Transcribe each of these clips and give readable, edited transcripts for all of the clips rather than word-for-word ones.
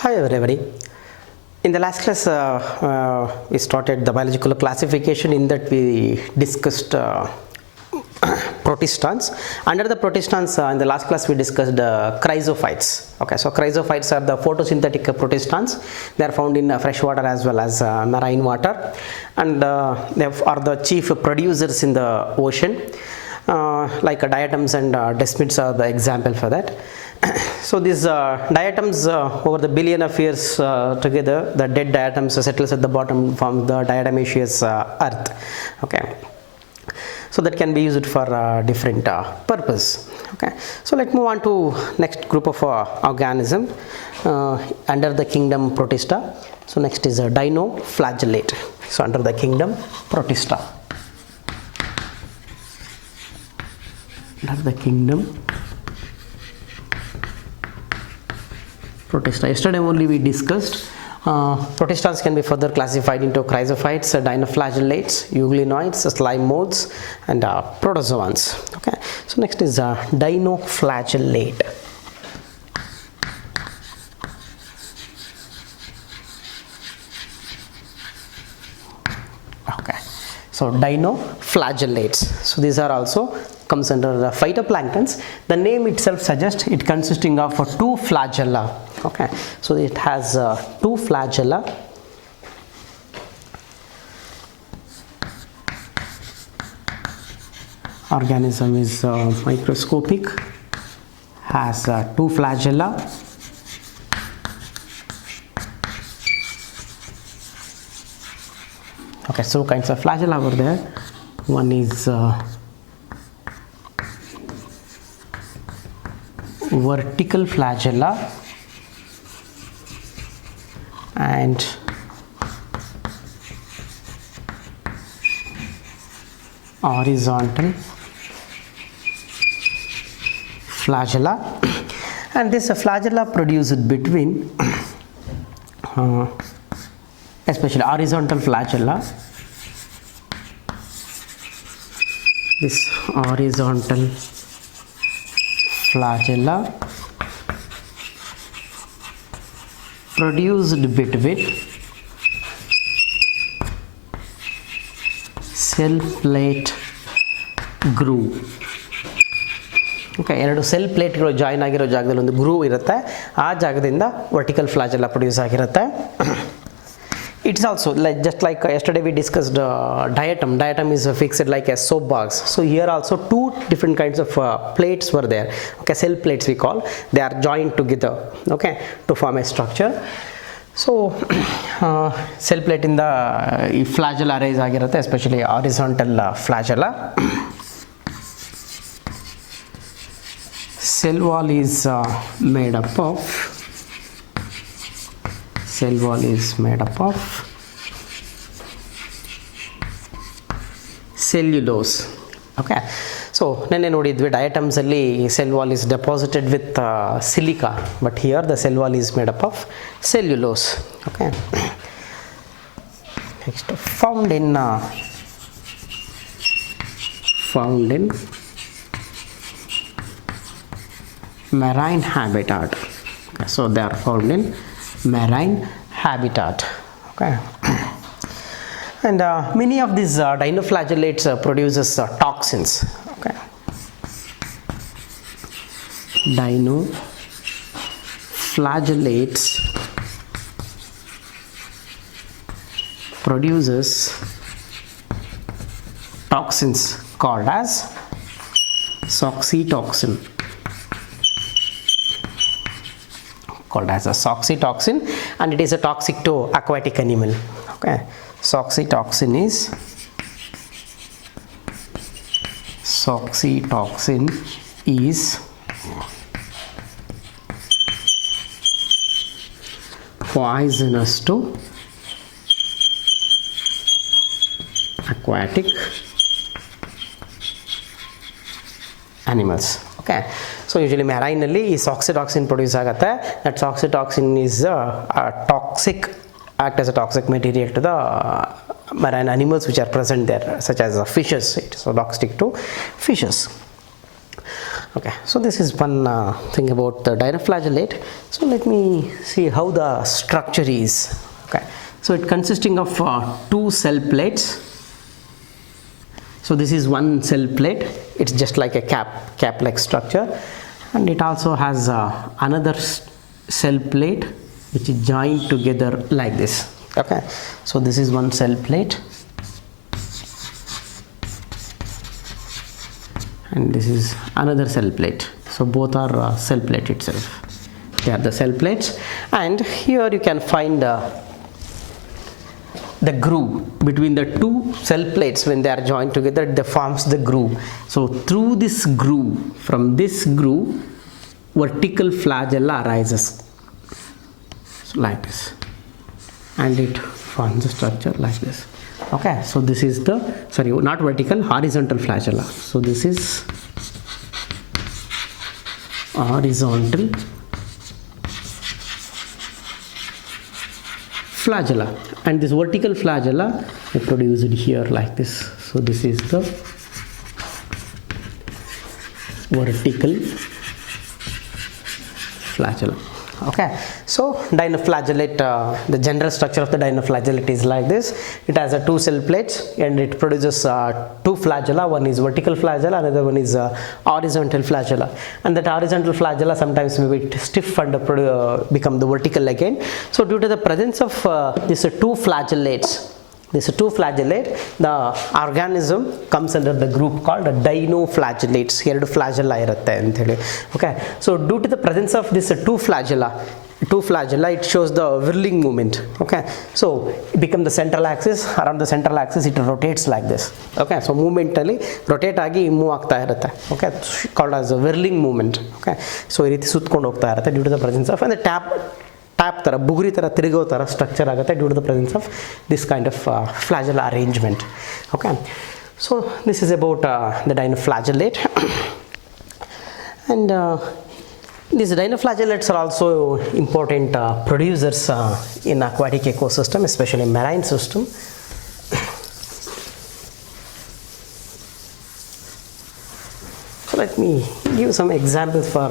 Hi everybody. In the last class we started the biological classification. In that we discussed protistans. Under the protistans, in the last class we discussed chrysophytes. Okay, so chrysophytes are the photosynthetic protistans. They are found in fresh water as well as marine water, and they are the chief producers in the ocean. Like diatoms and desmids are the example for that. So these diatoms over the billion of years together, the dead diatoms settles at the bottom from the diatomaceous earth. Okay, so that can be used for different purpose. Okay, so let's move on to next group of organism under the kingdom Protista. So next is a dinoflagellate. So under the kingdom Protista. Under the kingdom Protista. Yesterday only we discussed protistans can be further classified into chrysophytes, dinoflagellates, euglenoids, slime moths, and protozoans. Okay, so next is dinoflagellate. Okay, so dinoflagellates. So these are also comes under the phytoplanktons. The name itself suggests it consisting of two flagella. Okay, so it has two flagella. Organism is microscopic, has two flagella. Okay, so kinds of flagella over there. One is vertical flagella and horizontal flagella, and this flagella produced between especially horizontal flagella, this horizontal flagella produced between cell plate groove. Okay, ಎರಡು cell ಪ್ಲೇಟ್ಗಳು join ಆಗಿರೋ ಜಾಗದಲ್ಲಿ ಒಂದು groove ಇರುತ್ತೆ. ಆ ಜಾಗದಿಂದ vertical ಫ್ಲಾಜೆಲ್ಲ produce ಆಗಿರುತ್ತೆ. It's also like just like yesterday we discussed diatom. Diatom is fixed like a soap box. So here also two different kinds of plates were there. Okay, cell plates we call. They are joined together. Okay, to form a structure. So cell plate in the flagella arise ಆಗಿರುತ್ತೆ, especially horizontal flagella. Cell wall is made up of cellulose. Okay, so nenne nodidve diatoms alli cell wall is deposited with silica, but here the cell wall is made up of cellulose. Okay, next found in marine habitat. Okay, so they are found in marine habitat. Okay, and many of these dinoflagellates produces toxins. Okay, dinoflagellates produces toxins called as soxytoxin. Called as a soxytoxin, and it is a toxic to aquatic animal. Okay, soxytoxin is poisonous to aquatic animals. Okay, so usually marine alli soxytoxin produce agutte. That soxytoxin is toxic, act as a toxic material to the marine animals which are present there, such as fishes. It is toxic to fishes. Okay, so this is one thing about the dinoflagellate. So let me see how the structure is. Okay, so it consisting of two cell plates. So this is one cell plate. It's just like a cap like structure, and it also has another cell plate which is joined together like this. Okay, so this is one cell plate, and this is another cell plate. So both are cell plate itself. They are the cell plates, and here you can find the groove between the two cell plates. When they are joined together, they forms the groove. So through this groove, from this groove, vertical flagella arises, so like this, and it forms a structure like this. Okay, so this is the, sorry, not vertical, horizontal flagella. So this is horizontal flagella, and this vertical flagella I produced here like this. So this is the vertical flagella. Okay, so dinoflagellate, the general structure of the dinoflagellate is like this. It has a two cell plates, and it produces two flagella. One is vertical flagella, another one is horizontal flagella, and that horizontal flagella sometimes may be stiff and become the vertical again. So due to the presence of these two flagellates, the organism comes under the group called dinoflagellates. Here flagella irutte anta heli. Okay, so due to the presence of this two flagella, it shows the whirling movement. Okay, so it becomes the central axis. Around the central axis it rotates like this. Okay, so momentally rotate agi move ಆಗ್ತಾ ಇರುತ್ತೆ. Okay, called as a whirling movement. Okay, so ಈ ರೀತಿ ಸುತ್ತಕೊಂಡು ಹೋಗ್ತಾ ಇರುತ್ತೆ due to the presence of, and the tap ತರ ಬುಗುರಿ ತರ ತಿರುಗೋ ತರ ಸ್ಟ್ರಕ್ಚರ್ ಆಗುತ್ತೆ due to the presence of this kind of flagella arrangement. Okay, so this is about the dinoflagellate. And these dinoflagellates are also important producers in aquatic ecosystem, especially marine system. So let me give some examples for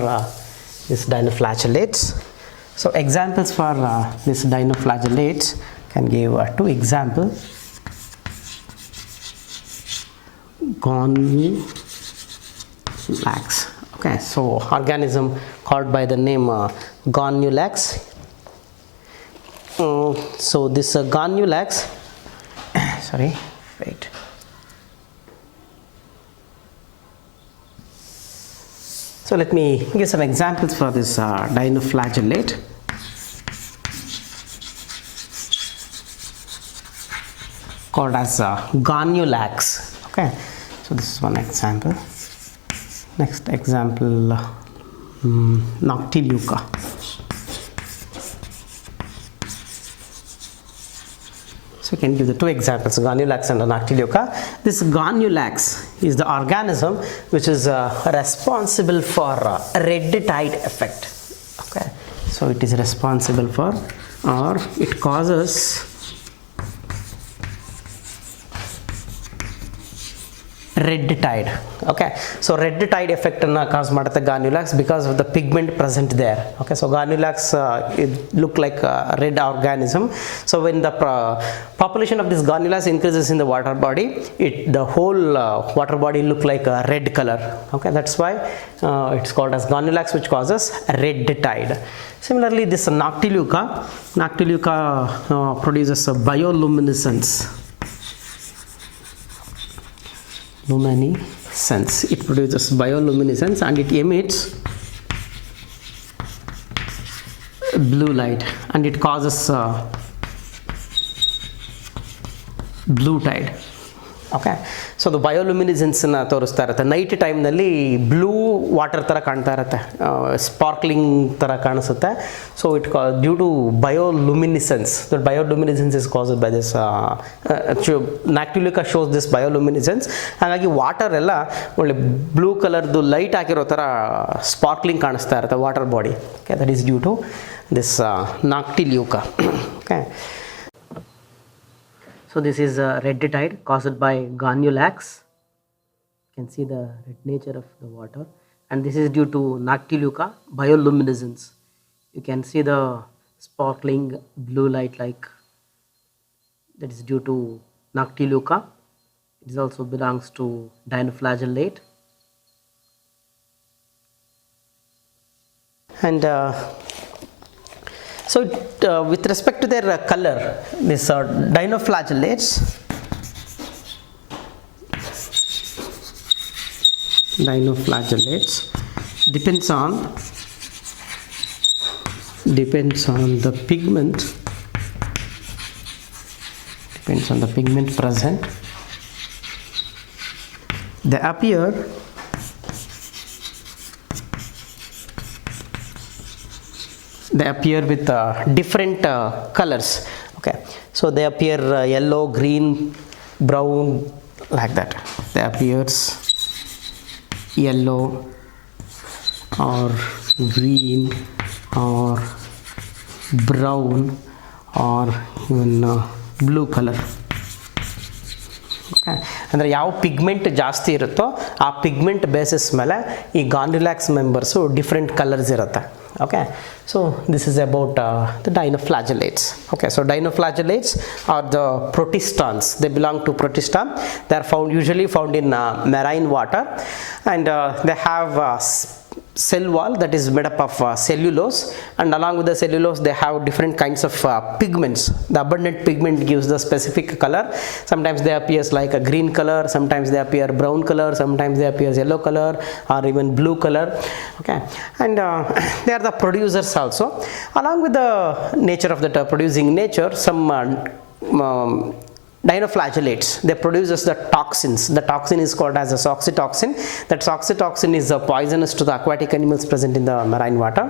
these dinoflagellates. So examples for this dinoflagellates, can give two examples. Gonnulax. Okay, so organism called by the name Gonnulax. So this Gonnulax, sorry, wait. So let me give some examples for this dinoflagellate. Called as Gonnulax. Okay, so this is one example. Next example, Noctiluca. So you can give the two examples, Gonnulax and Noctiluca. This Gonnulax is the organism which is responsible for red tide effect. Okay, so it is responsible for, or it causes red tide. Okay, so red tide effect anna cause ಮಾಡುತ್ತೆ Gonnulax because of the pigment present there. Okay, so Gonnulax it look like a red organism. So when the population of this Gonnulax increases in the water body, the whole water body look like a red color. Okay, that's why it's called as Gonnulax, which causes red tide. Similarly, this Noctiluca produces a bioluminescence. It produces bioluminescence, and it emits blue light, and it causes blue tide. Okay, so the bioluminescence na ತೋರಿಸ್ತಾ ಇರುತ್ತೆ. Night ಟೈಮ್ನಲ್ಲಿ blue water ಥರ ಕಾಣ್ತಾ ಇರುತ್ತೆ, sparkling ಥರ ಕಾಣಿಸುತ್ತೆ. So it due to bioluminescence. The bioluminescence is caused by this Noctiluca shows this bioluminescence. ಹಾಗಾಗಿ water ಎಲ್ಲ ಒಳ್ಳೆ ಬ್ಲೂ ಕಲರ್ದು ಲೈಟ್ ಹಾಕಿರೋ ಥರ ಸ್ಪಾರ್ಕ್ಲಿಂಗ್ ಕಾಣಿಸ್ತಾ ಇರುತ್ತೆ water body. Okay, that is due to this Noctiluca. Okay. So this is red tide caused by Gonnulax. You can see the red nature of the water, and this is due to noctiluca bioluminescence. You can see the sparkling blue light, like that is due to noctiluca. It also belongs to dinoflagellate. And with respect to their color, these are dinoflagellates. Depends on the pigment. Depends on the pigment present. They appear with different colors. Okay, so they appear yellow, green, brown, like that. They appears yellow or green or brown or even blue color. ಅಂದರೆ ಯಾವ pigment ಜಾಸ್ತಿ ಇರುತ್ತೋ ಆ pigment basis ಮೇಲೆ ಈ ಗಾಂಡ್ಯುಲಾಕ್ಸ್ members different colours ಇರುತ್ತೆ. Okay, so this is about the dinoflagellates. Okay, so dinoflagellates are the protistans. They belong to protista. They are usually found in marine water, and they have cell wall that is made up of cellulose, and along with the cellulose they have different kinds of pigments. The abundant pigment gives the specific color. Sometimes they appear like a green color, sometimes they appear brown color, sometimes they appear yellow color or even blue color. Okay, and they are the producers also. Along with the nature of the producing nature, some dinoflagellates, they produces the toxins. The toxin is called as a soxytoxin. That soxytoxin is poisonous to the aquatic animals present in the marine water.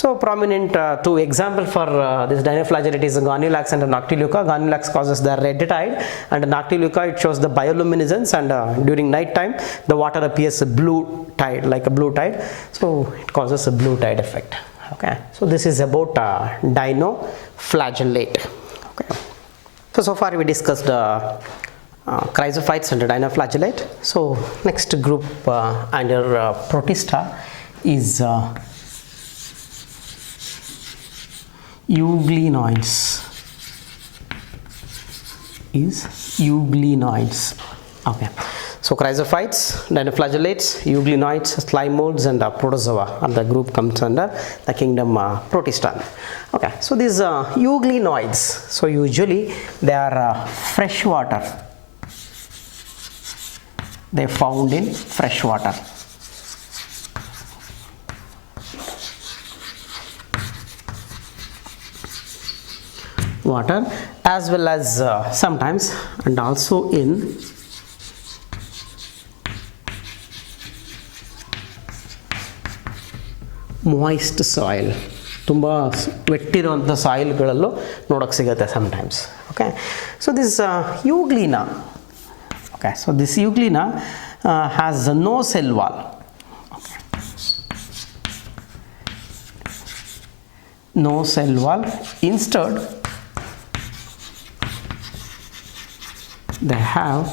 So prominent two example for this dinoflagellate is Gonilax and Noctiluca. Gonilax causes the red tide, and Noctiluca it shows the bioluminescence, and during night time the water appears blue tide, like a blue tide. So it causes a blue tide effect. Okay, so this is about dinoflagellate. Okay. So far we discussed chrysophytes and dinoflagellate. So next group under protista is euglenoids. Okay, so chrysophytes, dinoflagellates, euglenoids, slime molds, and protozoa are the group comes under the kingdom protista. Okay, so these euglenoids, so usually they are fresh water. They are found in fresh water. As well as sometimes and also in moist soil. ತುಂಬ ವೆಟ್ಟಿರುವಂಥ ಸಾಯಿಲ್ಗಳಲ್ಲೂ ನೋಡೋಕ್ಕೆ ಸಿಗುತ್ತೆ sometimes. Okay, so this euglena, okay, so this euglena has no cell wall. Okay. No cell wall. Instead they have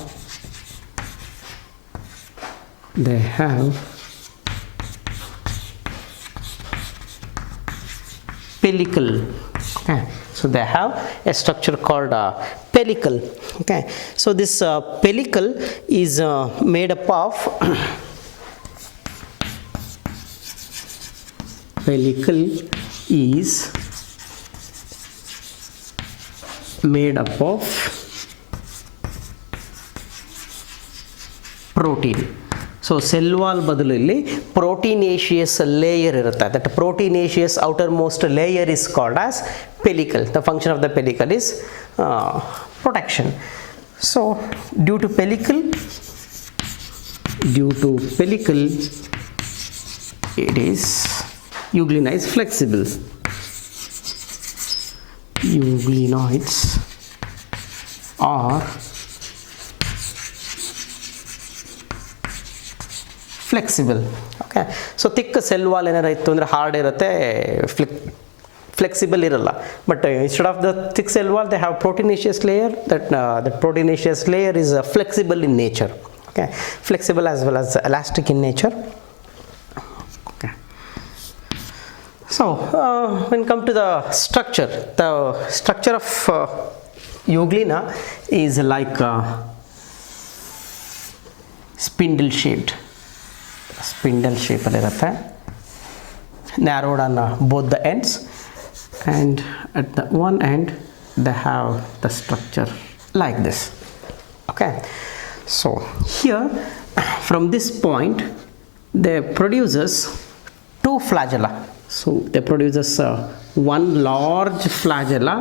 pellicle. Okay, so they have a structure called pellicle. Okay, so this pellicle is made up of protein. So cell wall ಬದಲಲ್ಲಿ proteinaceous layer ಇರುತ್ತೆ. That proteinaceous outermost layer is called as pellicle. The function of the pellicle is protection. So due to pellicle it is euglena is flexible. Euglenoids are flexible. Okay, so thick cell wall ಏನಾರ ಇತ್ತು ಅಂದರೆ hard ಇರುತ್ತೆ, flexible ಇರಲ್ಲ. But instead of the thick cell wall they have proteinaceous layer. That proteinaceous layer is flexible in nature. Okay, flexible as well as elastic in nature. So when come to the structure of euglena is like spindle shaped ಇರುತ್ತೆ, narrowed on both the ends, and at the one end they have the structure like this. Okay, so here from this point they produces two flagella. So they produces one large flagella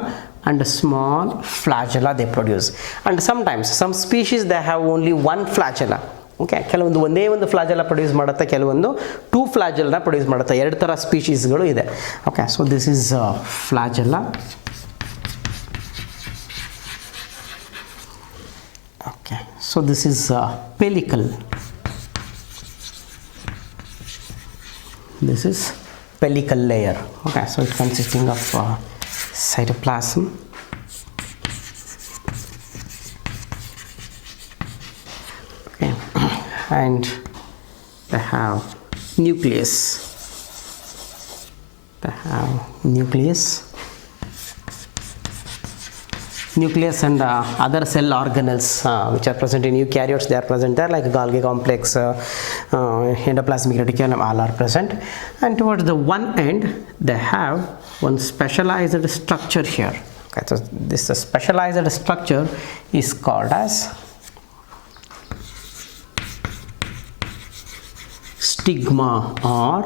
and a small flagella they produce, and sometimes some species they have only one flagella. Okay, ಕೆಲವೊಂದು ಒಂದೇ ಒಂದು ಫ್ಲಾಜೆಲ್ಲ produce ಮಾಡುತ್ತೆ, ಕೆಲವೊಂದು two ಫ್ಲಾಜೆಲ್ನ produce ಮಾಡುತ್ತೆ. ಎರಡು ಥರ ಸ್ಪೀಶೀಸ್ಗಳು ಇದೆ. Okay, so this is flagella. Okay, so this is pellicle. This is pellicle layer. Okay, so it consisting of cytoplasm, okay, and they have nucleus. Nucleus and other cell organelles which are present in eukaryotes, they are present there, like Golgi complex, endoplasmic reticulum, all are present. And towards the one end they have one specialized structure here. Okay, so this specialized structure is called as stigma or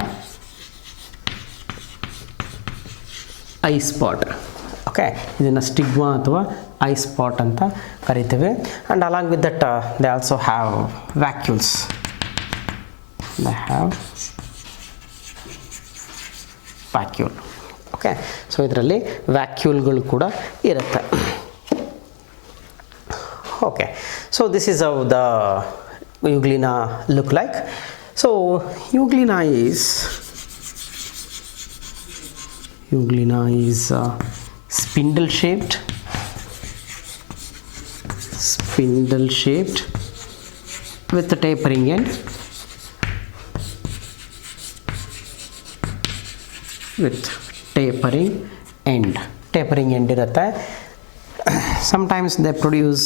eye spot. Okay, ಇದನ್ನು stigma ಅಥವಾ I spot ಅಂತ ಕರಿತೇವೆ. And along with that they also have vacuoles. Okay, so ಇದರಲ್ಲಿ ವ್ಯಾಕ್ಯೂಲ್ಗಳು ಕೂಡ ಇರುತ್ತೆ. Okay, so this is how the euglena look like. So euglena is spindle shaped with a tapering end, tapering end irutte. Sometimes they produce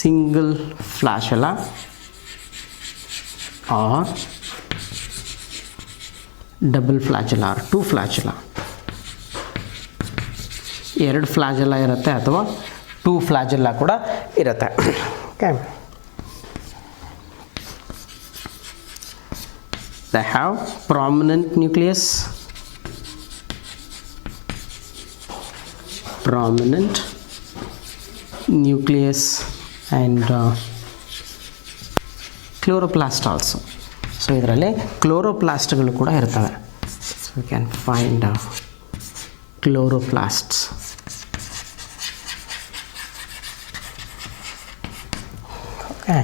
single flagella or double flagella or two flagella. ಎರಡು ಫ್ಲಾಜೆಲ್ಲ ಇರುತ್ತೆ ಅಥವಾ two flagella ಕೂಡ ಇರುತ್ತೆ. Okay, they have prominent nucleus, and chloroplast also. So ಇದರಲ್ಲಿ ಕ್ಲೋರೋಪ್ಲಾಸ್ಟ್ಗಳು ಕೂಡ ಇರ್ತವೆ. So you can find chloroplasts. Okay,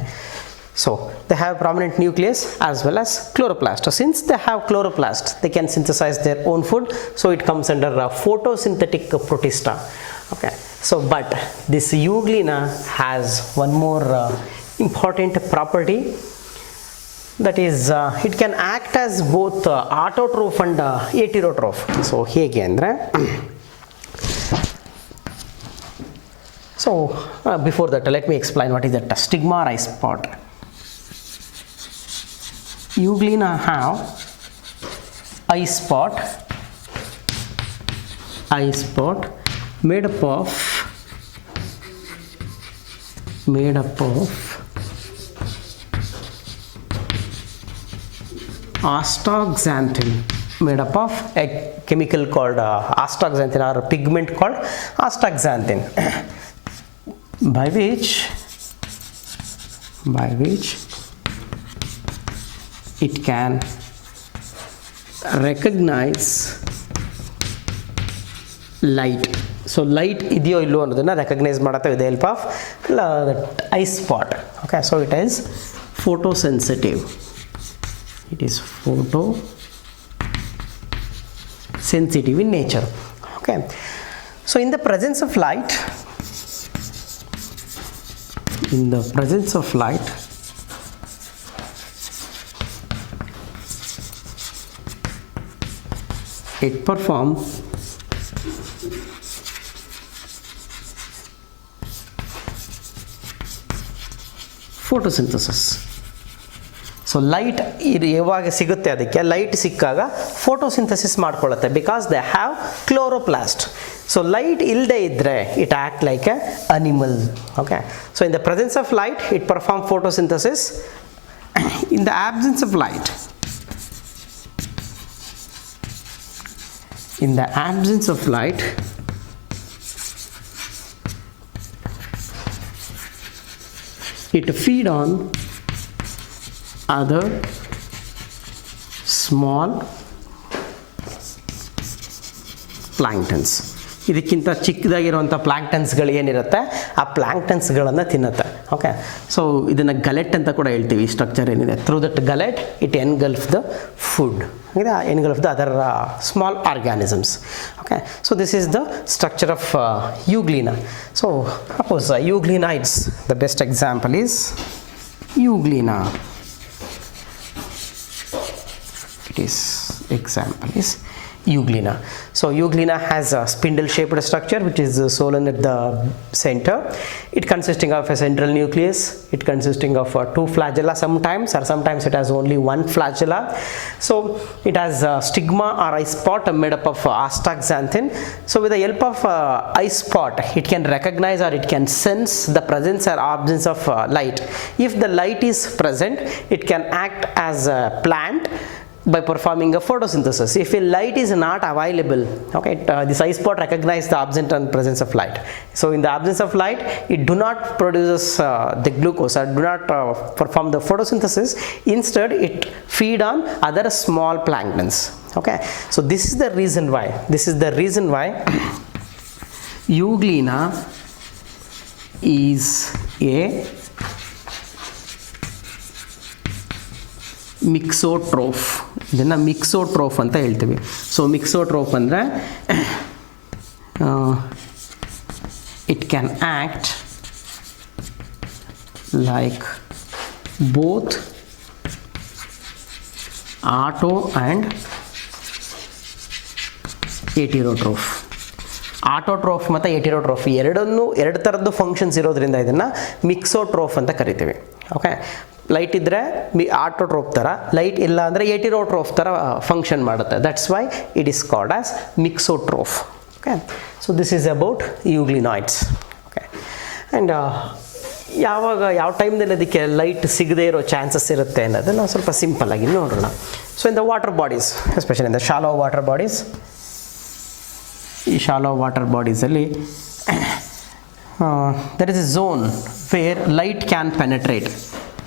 so they have prominent nucleus as well as chloroplast. So since they have chloroplast, they can synthesize their own food, so it comes under photosynthetic protista. Okay, so but this euglena has one more important property, that is it can act as both autotroph and heterotroph. So hege andre, so before that let me explain what is that stigma or eye spot. Euglena have eye spot made up of astaxanthin, made up of a chemical called astaxanthin or a pigment called astaxanthin, by which it can recognize light. So light ಇದೆಯೋ ಇಲ್ಲೋ ಅನ್ನೋದನ್ನು recognise ಮಾಡುತ್ತೆ with the help of the eye spot. Okay, so it is photosensitive. It is photosensitive in nature. Okay, so in the presence of light in the presence of light, it performs photosynthesis. So light ಇದು ಯಾವಾಗ ಸಿಗುತ್ತೆ, ಅದಕ್ಕೆ light ಸಿಕ್ಕಾಗ photosynthesis ಮಾಡ್ಕೊಳ್ಳುತ್ತೆ, because they have chloroplast. So light ಇಲ್ಲದೆ ಇದ್ದರೆ it act like a animal. Okay, so in the presence of light it perform photosynthesis. In the absence of light, in the absence of light, it feed on other small planktons. ಇದಕ್ಕಿಂತ ಚಿಕ್ಕದಾಗಿರುವಂಥ ಪ್ಲಾಂಕ್ಟನ್ಸ್ಗಳು ಏನಿರುತ್ತೆ ಆ ಪ್ಲಾಂಕ್ಟನ್ಸ್ಗಳನ್ನು ತಿನ್ನುತ್ತೆ. Okay, so ಇದನ್ನು ಗಲೆಟ್ ಅಂತ ಕೂಡ ಹೇಳ್ತೀವಿ. Structure ಏನಿದೆ, through that gullet it engulf the food, engulf the other small organisms. Okay, so this is the structure of euglena. So suppose euglena, it's the best example is euglena. It is example is euglena. So euglena has a spindle shaped structure which is swollen at the center. It consisting of a central nucleus, it consisting of two flagella sometimes, or sometimes it has only one flagella. So it has a stigma or eye spot made up of astaxanthin. So with the help of eye spot it can recognize or it can sense the presence or absence of light. If the light is present, it can act as a plant by performing a photosynthesis. If a light is not available, okay, this eye spot recognize the absence and presence of light. So in the absence of light, it do not produces the glucose or do not perform the photosynthesis. Instead, it feed on other small planktons. Okay, so this is the reason why. This is the reason why euglena is a mixotroph. ಇದನ್ನು mixotroph ಅಂತ ಹೇಳ್ತೀವಿ. So mixotroph ಅಂದರೆ it can act like both auto and heterotroph. Autotroph ಮತ್ತು heterotroph ಎರಡು ಥರದ್ದು functions ಇರೋದ್ರಿಂದ ಇದನ್ನು mixotroph ಅಂತ ಕರಿತೀವಿ. ಓಕೆ, ಲೈಟ್ ಇದ್ದರೆ ಆಟೋಟ್ರೋಫ್ ಥರ, ಲೈಟ್ ಇಲ್ಲ ಅಂದರೆ ಏಟಿರೋಟ್ರೋಫ್ ಥರ ಫಂಕ್ಷನ್ ಮಾಡುತ್ತೆ. That's why it is called as mixotroph. Okay, so this is about euglenoids. Okay, and ಯಾವ ಟೈಮ್ದಲ್ಲಿ ಅದಕ್ಕೆ ಲೈಟ್ ಸಿಗದೇ ಇರೋ ಚಾನ್ಸಸ್ ಇರುತ್ತೆ ಅನ್ನೋದನ್ನು ಸ್ವಲ್ಪ ಸಿಂಪಲ್ಲಾಗಿ ನೋಡೋಣ. So in the water bodies, especially in the shallow water bodies, ಈ ಶಾಲೋ ವಾಟರ್ ಬಾಡೀಸಲ್ಲಿ there is a zone where light can penetrate.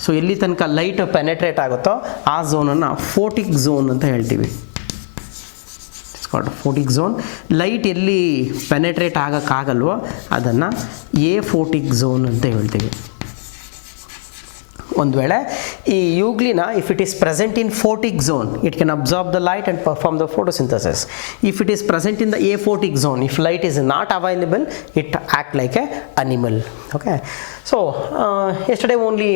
So ಎಲ್ಲಿ ತನಕ ಲೈಟ್ ಪೆನೆಟ್ರೇಟ್ ಆಗುತ್ತೋ ಆ ಝೋನನ್ನು ಫೋಟಿಕ್ ಝೋನ್ ಅಂತ ಹೇಳ್ತೀವಿ. It's called photic zone. Light ಎಲ್ಲಿ penetrate ಆಗೋಕ್ಕಾಗಲ್ವೋ ಅದನ್ನು ಫೋಟಿಕ್ ಝೋನ್ ಅಂತ ಹೇಳ್ತೀವಿ. ಒಂದು ವೇಳೆ ಈ euglena, if it is present in photic zone, it can absorb the light and perform the photosynthesis. If it is present in the aphotic zone, if light is not available, it act like a animal. Okay, so yesterday only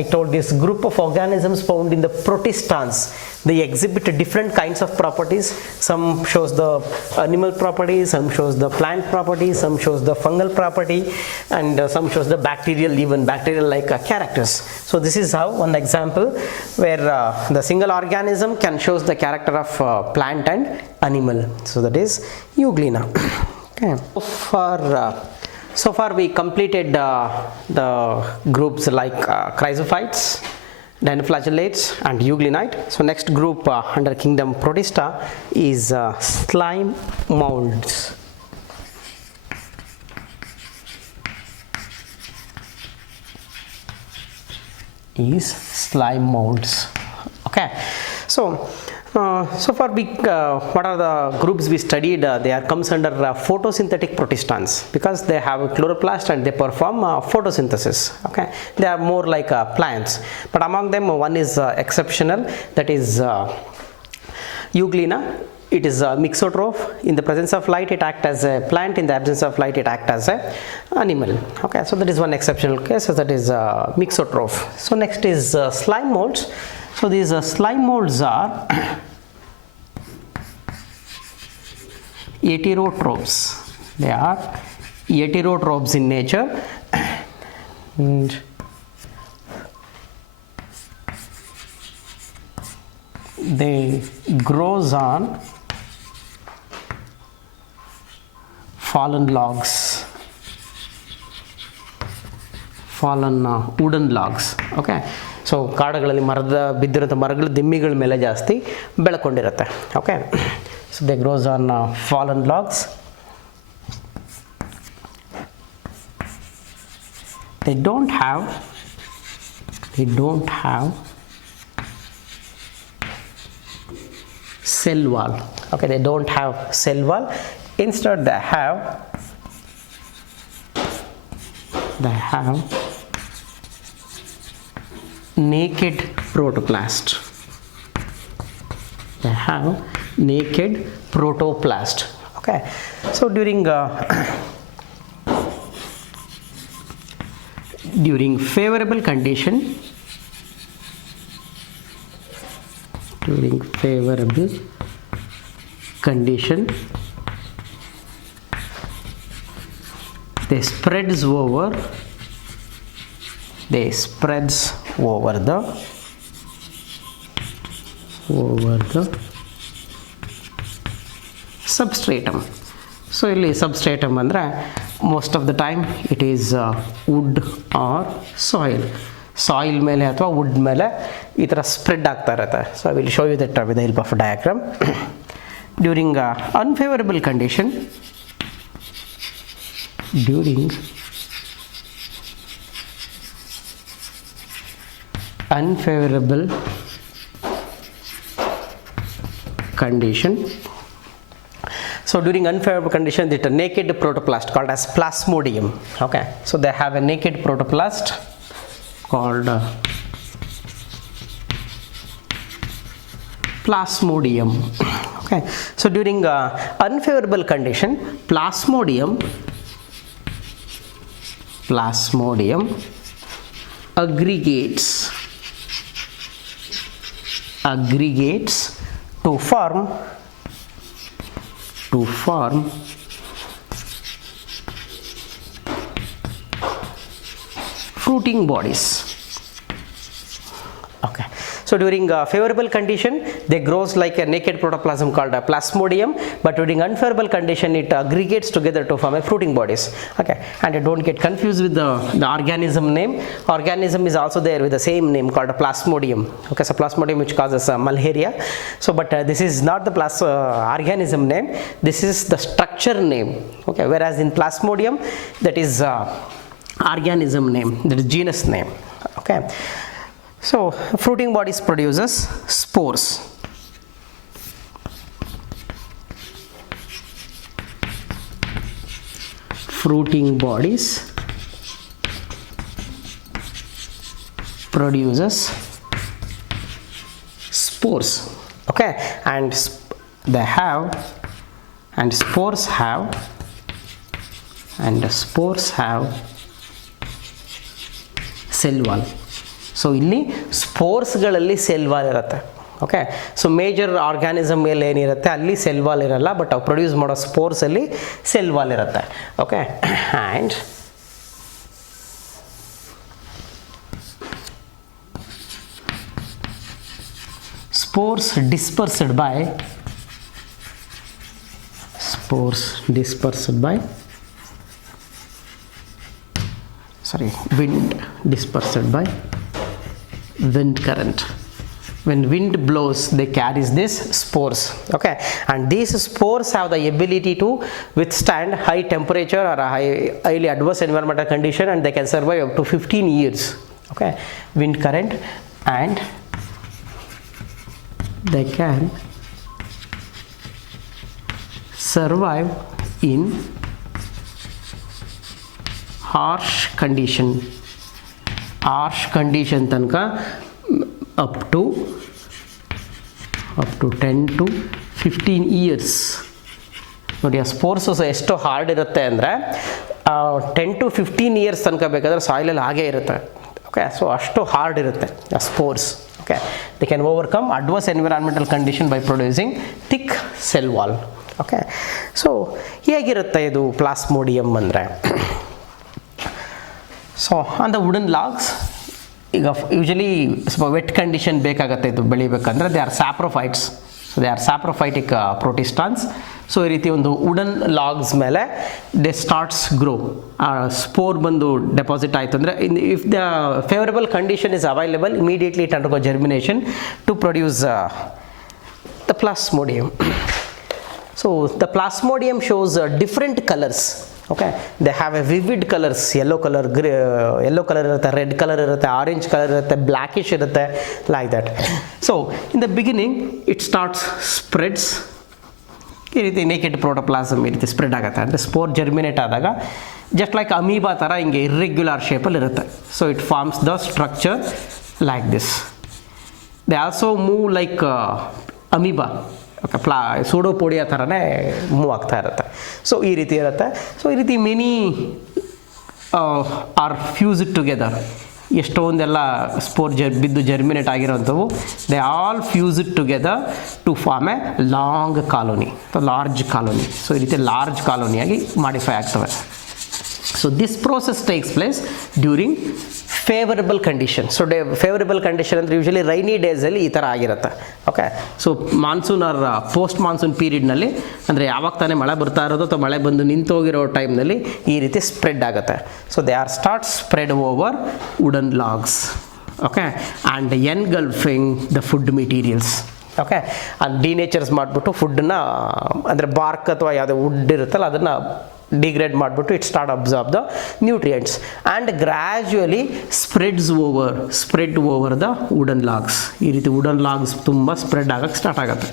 I told this group of organisms found in the protistans. They exhibit different kinds of properties. Some shows the animal properties, some shows the plant properties, some shows the fungal property, and some shows the bacterial, even bacterial like characters. So this is how one example where the single organism can shows the character of plant and animal. So that is euglena. Okay, so far we completed the groups like chrysophytes, dinoflagellates and euglenoid. So next group under kingdom Protista is slime molds. Is slime molds. Okay, so so far we what are the groups we studied? They are comes under photosynthetic protistans because they have a chloroplast and they perform photosynthesis. Okay, they are more like plants, but among them one is exceptional, that is euglena. it is a mixotroph. In the presence of light it acts as a plant, in the absence of light it acts as a animal. Okay, so that is one exceptional case, so that is mixotroph. So next is slime molds. So these slime molds are heterotrophs. They are heterotrophs in nature, and they grows on fallen logs, fallen wooden logs. Okay, so ಕಾಡುಗಳಲ್ಲಿ ಬಿದ್ದಿರೋಂಥ ಮರಗಳು ದಿಮ್ಮಿಗಳ ಮೇಲೆ ಜಾಸ್ತಿ ಬೆಳ್ಕೊಂಡಿರುತ್ತೆ. Okay, so they grows on fallen logs. They don't have cell wall. Okay, they don't have cell wall. Instead they have naked protoplast. They have naked protoplast. Okay, so during favorable condition, they spreads over the substratum. So ಇಲ್ಲಿ substratum ಅಂದರೆ most of the time it is wood or soil ಮೇಲೆ ಅಥವಾ wood ಮೇಲೆ ಈ ಥರ spread ಆಗ್ತಾ ಇರುತ್ತೆ. So I will show you that with the help of a diagram. During unfavorable condition, so during unfavorable condition, it is a naked protoplast called as plasmodium. Okay, so they have a naked protoplast called plasmodium. Okay, so during unfavorable condition, plasmodium aggregates to form fruiting bodies. Okay, so during favorable condition they grows like a naked protoplasm called a plasmodium, but during unfavorable condition it aggregates together to form a fruiting bodies. Okay, and don't get confused with the organism name. Organism is also there with the same name called a plasmodium. Okay, so plasmodium which causes malaria. So but this is not the organism name, this is the structure name. Okay, whereas in plasmodium that is organism name, that is genus name. Okay, so fruiting bodies produces spores. Fruiting bodies produces spores. Okay, and spores have cell wall. So ಇಲ್ಲಿ ಸ್ಪೋರ್ಸ್ಗಳಲ್ಲಿ cell wall ಇರುತ್ತೆ. Okay, so major organism ಮೇಲೆ ಏನಿರುತ್ತೆ ಅಲ್ಲಿ cell wall ಇರಲ್ಲ, but ಅವು produce ಮಾಡೋ ಸ್ಪೋರ್ಸಲ್ಲಿ cell wall ಇರುತ್ತೆ. Okay, and spores dispersed by wind dispersed by wind current. When wind blows, they carries these spores. Okay, and these spores have the ability to withstand high temperature or a highly adverse environmental condition, and they can survive up to 15 years. Okay, wind current, and they can survive in harsh condition ತನಕ up to 10 to 15 years. ನೋಡಿ ಆ ಸ್ಪೋರ್ಸು ಎಷ್ಟು hard ಇರುತ್ತೆ ಅಂದರೆ 10 to 15 years ತನಕ ಬೇಕಾದರೆ ಸಾಯಿಲಲ್ಲಿ ಹಾಗೇ ಇರುತ್ತೆ. ಓಕೆ, ಸೊ ಅಷ್ಟು ಹಾರ್ಡ್ ಇರುತ್ತೆ ಆ spores. Okay, they can overcome adverse environmental condition by producing thick cell wall. Okay, so ಹೇಗಿರುತ್ತೆ ಇದು ಪ್ಲಾಸ್ಮೋಡಿಯಮ್ ಅಂದರೆ, so on the wooden logs, ಈಗ ಯೂಶಲಿ ಸ್ವಲ್ಪ ವೆಟ್ ಕಂಡೀಷನ್ ಬೇಕಾಗುತ್ತೆ ಇದು ಬೆಳಿಬೇಕಂದ್ರೆ. They are saprophytes. So they are saprophytic protistans. So ಈ ರೀತಿ ಒಂದು ವುಡನ್ ಲಾಗ್ಸ್ ಮೇಲೆ ದೇ ಸ್ಟಾರ್ಟ್ಸ್ ಗ್ರೋ. ಸ್ಪೋರ್ ಬಂದು ಡೆಪಾಸಿಟ್ ಆಯಿತು ಅಂದರೆ, if the favourable condition is available, immediately it undergo germination to produce the plasmodium. So the plasmodium shows different colours. Okay, they have a vivid colours. Yellow colour ಇರುತ್ತೆ, red colour ಇರುತ್ತೆ, orange colour ಇರುತ್ತೆ, blackish ಇರುತ್ತೆ, like that. So in the beginning it starts spreads. ಈ ರೀತಿ naked protoplasm ಈ ರೀತಿ spread ಆಗುತ್ತೆ. ಅಂದರೆ ಸ್ಪೋರ್ ಜರ್ಮಿನೇಟ್ ಆದಾಗ ಜಸ್ಟ್ ಲೈಕ್ ಅಮೀಬಾ ಥರ ಹಿಂಗೆ ಇರ್ರೆಗ್ಯುಲರ್ ಶೇಪಲ್ಲಿ ಇರುತ್ತೆ. So it forms the structure like this. They also move like amoeba. Okay, pseudopodia ಥರನೇ ಮೂವ್ ಆಗ್ತಾ ಇರುತ್ತೆ. ಸೊ ಈ ರೀತಿ ಇರುತ್ತೆ. ಸೊ ಈ ರೀತಿ ಮೆನಿ ಆರ್ ಫ್ಯೂಸ್ಡ್ ಟುಗೆದರ್. ಎಷ್ಟೊಂದೆಲ್ಲ ಸ್ಪೋರ್ ಬಿದ್ದು ಜರ್ಮಿನೇಟ್ ಆಗಿರೋಂಥವು, they all fused together to form a long colony, large colony. So ಈ ರೀತಿ ಲಾರ್ಜ್ ಕಾಲೋನಿಯಾಗಿ ಮಾಡಿಫೈ ಆಗ್ತವೆ. So this process takes place during favourable condition. So favourable condition ಅಂದರೆ usually rainy ಡೇಸಲ್ಲಿ ಈ ಥರ ಆಗಿರುತ್ತೆ. Okay, so monsoon or post monsoon ಪೀರಿಯಡ್ನಲ್ಲಿ, ಅಂದರೆ ಯಾವಾಗ ತಾನೇ ಮಳೆ ಬರ್ತಾ ಇರೋದು ಅಥವಾ ಮಳೆ ಬಂದು ನಿಂತೋಗಿರೋ ಟೈಮ್ನಲ್ಲಿ ಈ ರೀತಿ ಸ್ಪ್ರೆಡ್ ಆಗುತ್ತೆ. So they are start spread over wooden logs. Okay, and engulfing the food materials. Okay, ಅದು ಡಿನೇಚರ್ಸ್ ಮಾಡಿಬಿಟ್ಟು ಫುಡ್ಡನ್ನ, ಅಂದರೆ ಬಾರ್ಕ್ ಅಥವಾ ಯಾವುದೇ ವುಡ್ ಇರುತ್ತಲ್ಲ ಅದನ್ನು ಡಿಗ್ರೇಡ್ ಮಾಡಿಬಿಟ್ಟು it start absorb the nutrients and gradually spread over the wooden logs. ಈ ರೀತಿ ವುಡನ್ ಲಾಗ್ಸ್ ತುಂಬ ಸ್ಪ್ರೆಡ್ ಆಗೋಕ್ಕೆ ಸ್ಟಾರ್ಟ್ ಆಗುತ್ತೆ.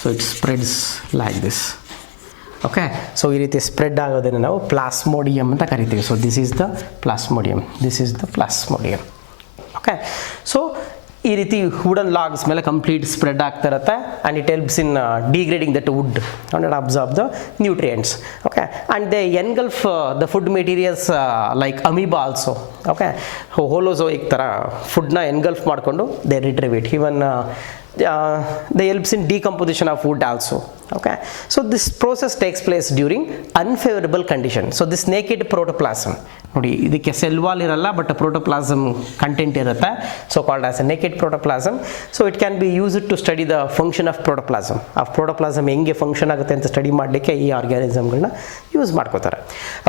So it spreads like this. Okay, so ಈ ರೀತಿ ಸ್ಪ್ರೆಡ್ ಆಗೋದನ್ನು ನಾವು ಪ್ಲಾಸ್ಮೋಡಿಯಮ್ ಅಂತ ಕರಿತೀವಿ. So this is the plasmodium. Okay, so ಈ ರೀತಿ ವುಡನ್ ಲಾಗ್ಸ್ ಮೇಲೆ ಕಂಪ್ಲೀಟ್ ಸ್ಪ್ರೆಡ್ ಆಗ್ತಾ ಇರುತ್ತೆ. And it helps in degrading that wood and absorb the nutrients. Okay, and they ಎನ್ಗಲ್ಫ್ the food materials like amoeba also. Okay, holozoic ಥರ ಫುಡ್ನ engulf ಮಾಡಿಕೊಂಡು they retribute. Even they helps in decomposition of wood also. Okay, so this process takes place during unfavorable condition. So this naked protoplasm, ನೋಡಿ ಇದಕ್ಕೆ cell wall ಇರಲ್ಲ, but protoplasm content ಇರುತ್ತೆ. So called as a naked protoplasm. So it can be used to study the function of protoplasm. ಆ protoplasm ಹೆಂಗೆ function ಆಗುತ್ತೆ ಅಂತ study ಮಾಡಲಿಕ್ಕೆ ಈ ಆರ್ಗ್ಯಾನಿಸಮ್ಗಳನ್ನ ಯೂಸ್ ಮಾಡ್ಕೋತಾರೆ.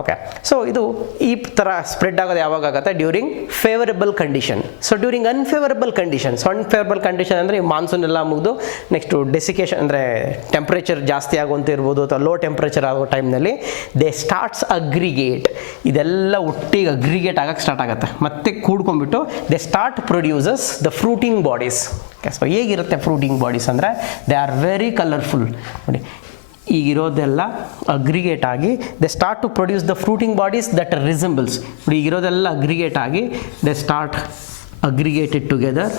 ಓಕೆ, ಸೊ ಇದು ಈ ಥರ ಸ್ಪ್ರೆಡ್ ಆಗೋದು ಯಾವಾಗ ಆಗುತ್ತೆ? During favourable condition. So during unfavourable conditions condition ಅಂದರೆ ಮಾನ್ಸೂನ್ ಎಲ್ಲ ಮುಗಿದು ನೆಕ್ಸ್ಟು ಡೆಸಿಕೇಶನ್ ಅಂದರೆ ಟೆಂಪ್ರೇಚರ್ ಜಾಸ್ತಿ ಆಗುವಂತ ಇರ್ಬೋದು ಅಥವಾ ಲೋ ಟೆಂಪ್ರೇಚರ್ ಆಗೋ ಟೈಮ್ನಲ್ಲಿ ದೇ ಸ್ಟಾರ್ಟ್ಸ್ ಅಗ್ರಿಗೇಟ್. ಇದೆಲ್ಲ ಒಟ್ಟಿಗೆ ಅಗ್ರಿಗೇಟ್ ಆಗಕ್ಕೆ ಸ್ಟಾರ್ಟ್ ಆಗುತ್ತೆ, ಮತ್ತೆ ಕೂಡ್ಕೊಂಡ್ಬಿಟ್ಟು they start produces the fruiting bodies. So ಹೇಗಿರುತ್ತೆ ಫ್ರೂಟಿಂಗ್ ಬಾಡೀಸ್ ಅಂದರೆ ದೇ ಆರ್ ವೆರಿ ಕಲರ್ಫುಲ್. ನೋಡಿ ಈಗಿರೋದೆಲ್ಲ ಅಗ್ರಿಗೇಟ್ ಆಗಿ they start to produce the fruiting bodies that resembles. ನೋಡಿ ಈಗಿರೋದೆಲ್ಲ ಅಗ್ರಿಗೇಟ್ ಆಗಿ they start aggregated together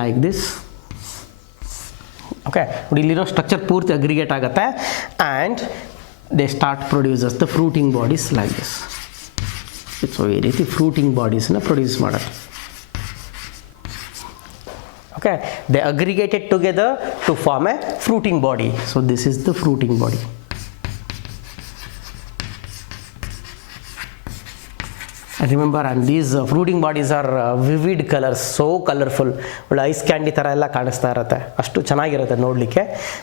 like this. Okay, ನೋಡಿ ಇಲ್ಲಿರೋ ಸ್ಟ್ರಕ್ಚರ್ ಪೂರ್ತಿ ಅಗ್ರಿಗೇಟ್ ಆಗುತ್ತೆ and they start produces the fruiting bodies like this. So ಈ ರೀತಿ ಫ್ರೂಟಿಂಗ್ ಬಾಡೀಸ್ನ ಪ್ರೊಡ್ಯೂಸ್ ಮಾಡೋದು. Okay, they aggregated together to form a fruiting body. So this is the fruiting body. And remember, and these fruiting bodies are vivid colors, so colorful. ಒಳ್ಳೆ ice candy ಥರ ಎಲ್ಲ ಕಾಣಿಸ್ತಾ ಇರುತ್ತೆ, ಅಷ್ಟು ಚೆನ್ನಾಗಿರುತ್ತೆ ನೋಡಲಿಕ್ಕೆ.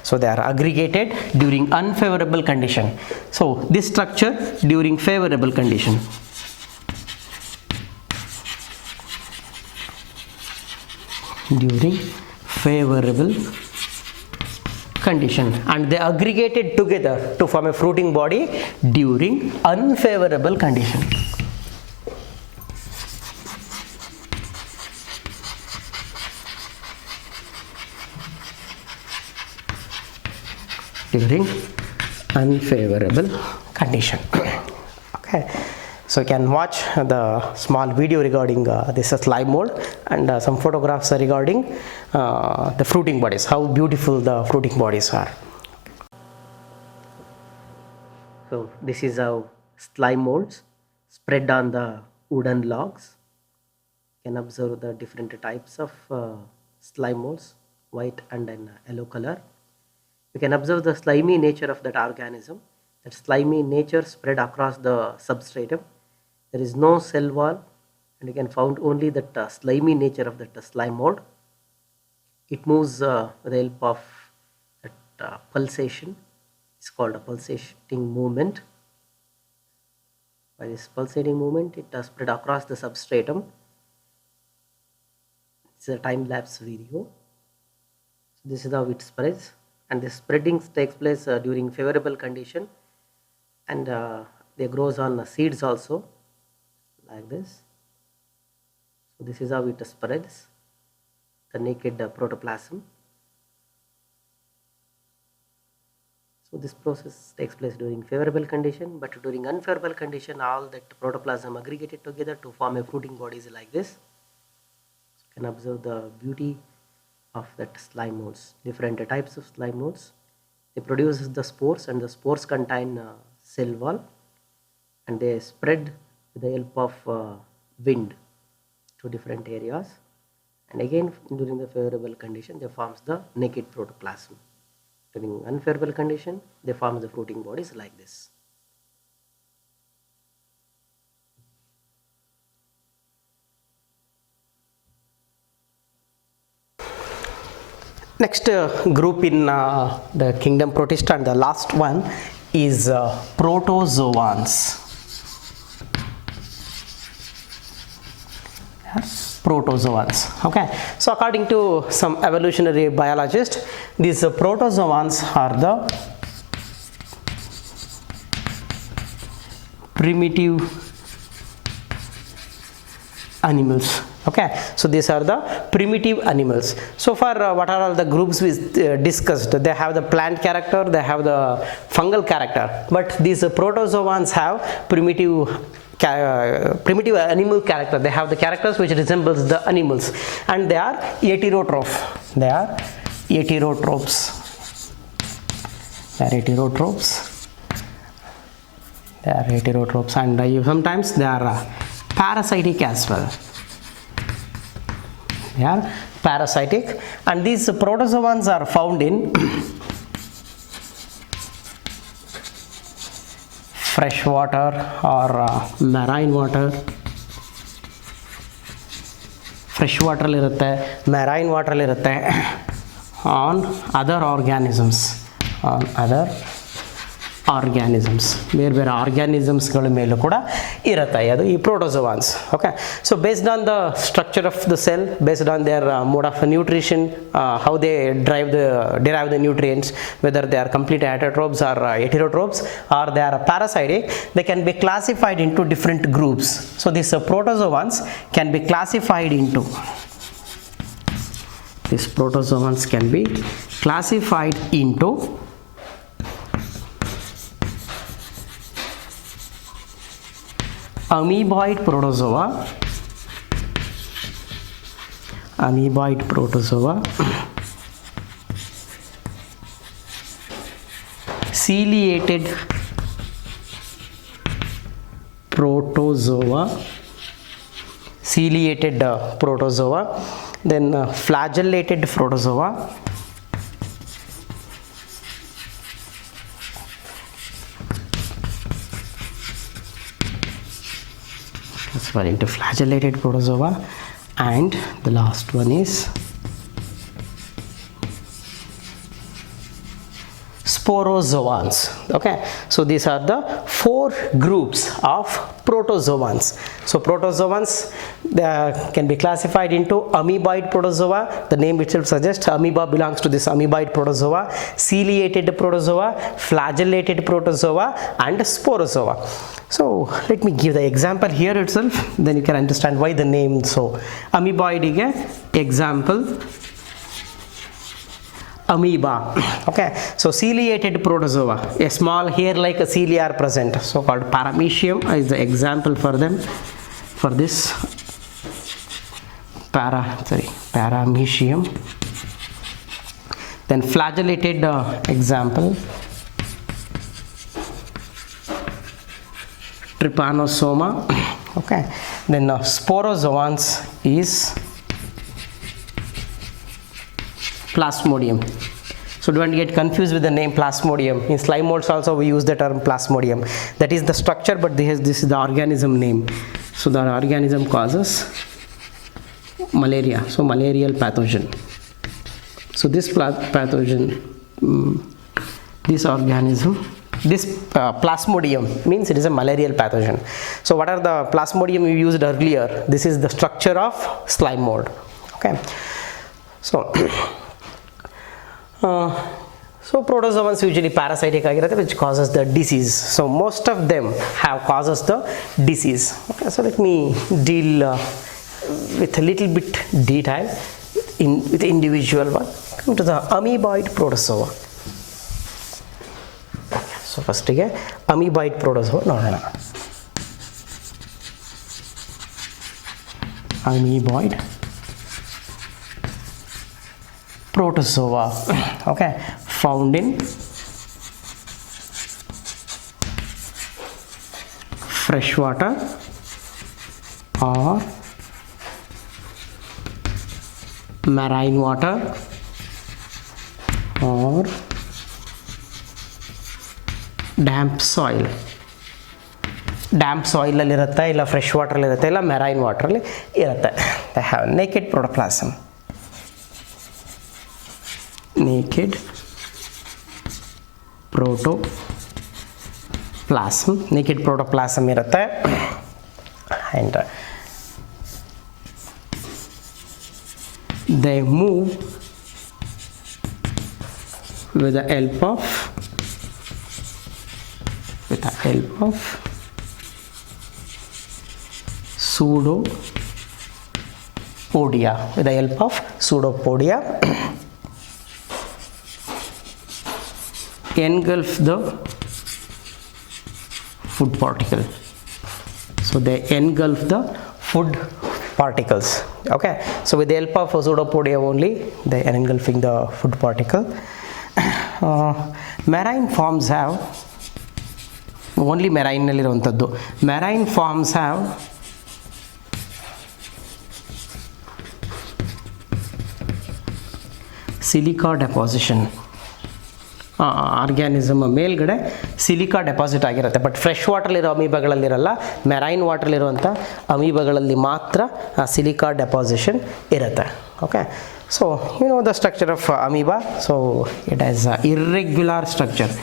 So they R aggregated during unfavourable condition. So this structure during favourable condition. During favorable condition, and they aggregated together to form a fruiting body during unfavorable condition. During unfavorable condition. Okay, So you can watch the small video regarding this slime mold and some photographs regarding the fruiting bodies, how beautiful the fruiting bodies are. So this is how slime molds spread on the wooden logs. You can observe the different types of slime molds, white and in yellow color. You can observe the slimy nature of that organism. That slimy nature spread across the substratum. There is no cell wall, and you can find only that slimy nature of that slime mold. It moves with the help of that pulsation. It's called a pulsating movement. By this pulsating movement, it spread across the substratum. It's a time-lapse video. So this is how it spreads, and the spreading takes place during favorable condition, and they grows on seeds also, like this. So this is how it spreads, the naked protoplasm. So this process takes place during favorable condition, but during unfavorable condition, all that protoplasm aggregated together to form a fruiting bodies like this. So you can observe the beauty of that slime molds, different types of slime molds. They produce the spores, and the spores contain cell wall, and they spread with the help of wind to different areas, and again during the favorable condition they forms the naked protoplasm. During unfavorable condition they form the fruiting bodies like this. Next group in the kingdom Protista, and the last one is protozoans. Protozoans. Okay, so according to some evolutionary biologists, these protozoans are the primitive animals. Okay, so these are the primitive animals. So far what are all the groups we discussed? They have the plant character, they have the fungal character, but these protozoans have primitive animal character. They have the characters which resembles the animals, and they are heterotroph. They are heterotrophs. They are heterotrophs. They are heterotrophs, and sometimes they are parasitic as well. They are parasitic, and these protozoans are found in fresh water or marine water. Fresh water irutte, marine water irutte, on other organisms, ಬೇರೆ ಬೇರೆ ಆರ್ಗ್ಯಾನಿಸಮ್ಸ್ಗಳ ಮೇಲೂ ಕೂಡ ಇರುತ್ತೆ ಅದು ಈ protozoans. Okay, so based on the structure of the cell, based on their mode of nutrition, how they derive the nutrients, whether they are complete heterotrophs or heterotrophs, or they are parasitic, they can be classified into different groups. So these protozoans can be classified into amoeboid protozoa, ciliated protozoa, then flagellated protozoa, into flagellated protozoa, and the last one is sporozoans. Okay, so these are the 4 groups of protozoans. So protozoans, they can be classified into amoeboid protozoa. The name itself suggests amoeba belongs to this amoeboid protozoa, ciliated protozoa, flagellated protozoa, and sporozoa. So let me give the example here itself, then you can understand why the name. So amoeboid example, amoeba. Okay, so ciliated protozoa, a small hair-like cilia are present, so called paramecium is the example for them. For this paramecium. Then flagellated example, trypanosoma. Okay, then sporozoans is plasmodium. So don't get confused with the name plasmodium. In slime molds also we use the term plasmodium. That is the structure, but this is the organism name. So the organism causes malaria, so malarial pathogen. So this pathogen, this organism, this plasmodium means it is a malarial pathogen. So what are the plasmodium we used earlier? This is the structure of slime mold. Okay, so so protozoans usually parasitic which causes the disease. So most of them have causes the disease. Okay, so let me deal with a little bit detail with individual one. Come to the amoeboid protozoa. Okay, so first again amoeboid protozoa nodona. Amoeboid protozoa, okay, found in freshwater or marine water or damp soil. Damp soil alli irutte illa fresh water alli irutte illa marine water alli irutte. They have naked protoplasm. Naked protoplasm irutte, and they move with the help of pseudopodia. With the help of pseudopodia, engulf the food particle. So they engulf the food particles. Okay, so with the help of pseudopodia only they are engulfing the food particle. Marine forms have only marine nalli iruvanthaddu. Marine forms have silica deposition. Organism ಮೇಲ್ಗಡೆ silica deposit ಆಗಿರುತ್ತೆ, but fresh ವಾಟರ್ಲಿರೋ ಅಮೀಬಾಗಳಲ್ಲಿರಲ್ಲ. Marine ವಾಟರ್ಲಿರುವಂಥ ಅಮೀಬಾಗಳಲ್ಲಿ ಮಾತ್ರ silica deposition ಇರುತ್ತೆ. Okay, so you know the structure of amoeba. So it has irregular structure.